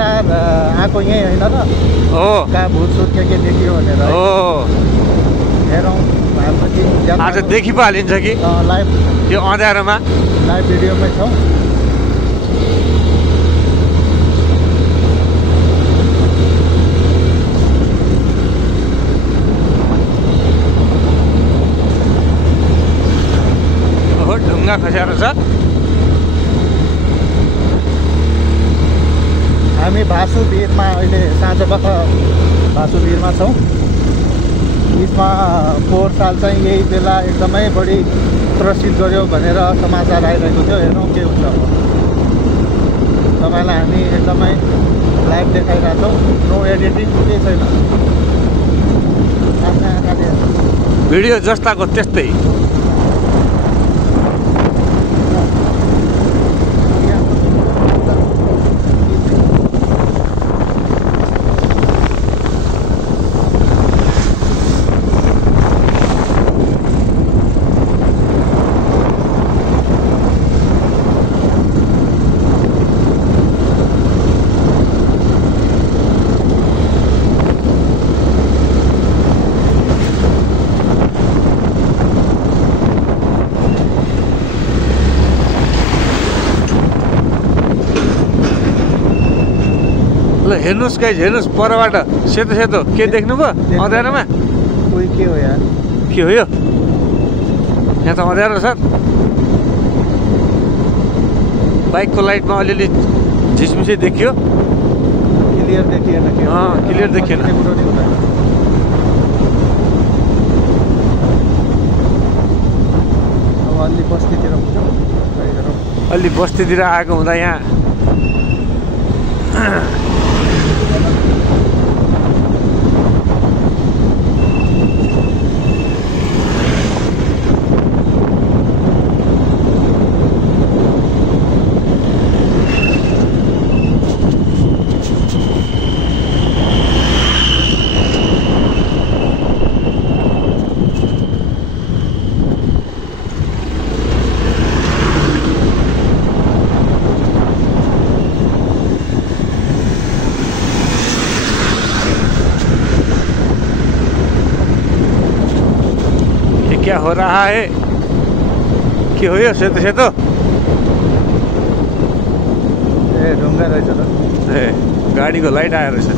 समाचार आएको यहीँ होइन र हो कहाँ भुटसुट के देखियो भनेर हो हेरौँ हाम्रो दिन आज देखि पो हालिन्छ कि लाइभ यो अँध्यारोमा लाइभ भिडियोमै छौँ। ढुङ्गा खस्याएर छ। हामी भासुभिरमा अहिले साँझपख भासुभिरमा छौँ। बिचमा पोहोर साल चाहिँ यही बेला एकदमै बढी प्रसिद्ध गर्यो भनेर समाचार आइरहेको थियो। हेरौँ के हुन्छ। तपाईँलाई हामी एकदमै लाइभ देखाइरहेछौँ। नो एडिटिङ केही छैन। आफ्ना आँखाले भिडियो जस्ताको त्यस्तै। ल हेर्नुहोस् गाइज, हेर्नुहोस् परबाट सेतो सेतो के देख्नुभयो अँध्यारोमा? कोही के हो यार? के हो यो? यहाँ त अँध्यारो छ। बाइकको लाइटमा अलिअलि झिसमिसै देखियो। क्लियर देखिएन। क्लियर देखिएन। अब अलि बस्तीतिर अलि बस्तीतिर आएको हुँदा यहाँ क्या हो रहा है? के हो यो सेतो सेतो? ए ढुङ्गा रहेछ त। ए गाडीको लाइट आएर रहेछ।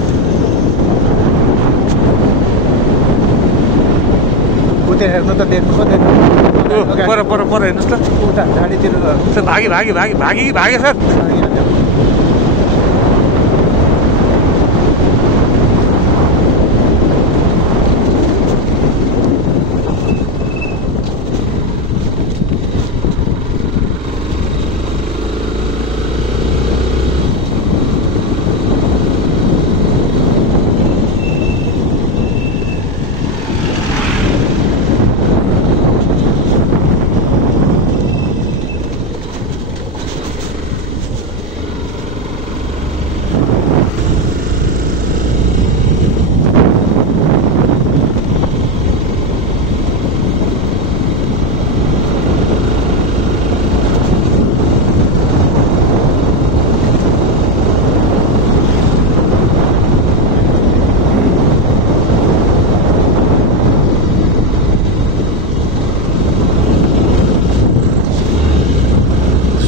उता हेर्नु त देख्नु पो देख्नु। पर पर पर हेर्नुहोस् त। उता झाडीतिर भागी भागी भागी भागी भागे सर।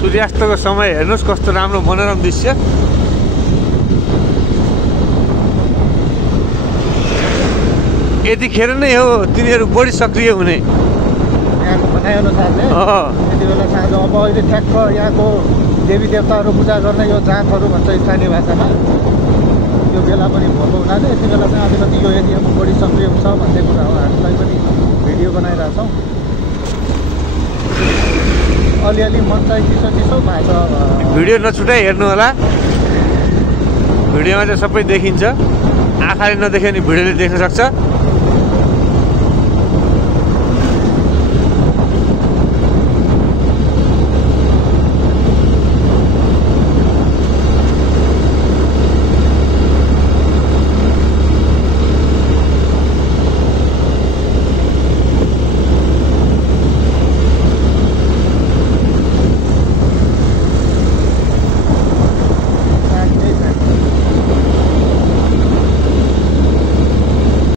सूर्यास्तको समय हेर्नुहोस् कस्तो राम्रो मनोरम दृश्य। यतिखेर नै हो तिनीहरू बढी सक्रिय हुने। यहाँको भनाइअनुसारले यति बेला साँझ अब अहिले ठ्याक्क यहाँको देवी देवताहरू पूजा गर्ने यो जाँतहरू भन्छ स्थानीय भाषामा, यो बेला पनि भएको हुनाले यति बेला चाहिँ अलिकति यो एरियामा बढी सक्रिय हुन्छ भन्ने कुरा हो। हामीलाई पनि भिडियो बनाइरहेछौँ। अलिअलि मन चाहिँ चिसो चिसो भएको छ। भिडियो नछुटाइ हेर्नु होला। भिडियोमा चाहिँ सबै देखिन्छ। आँखाले नदेख्यो भने भिडियोले देख्न सक्छ।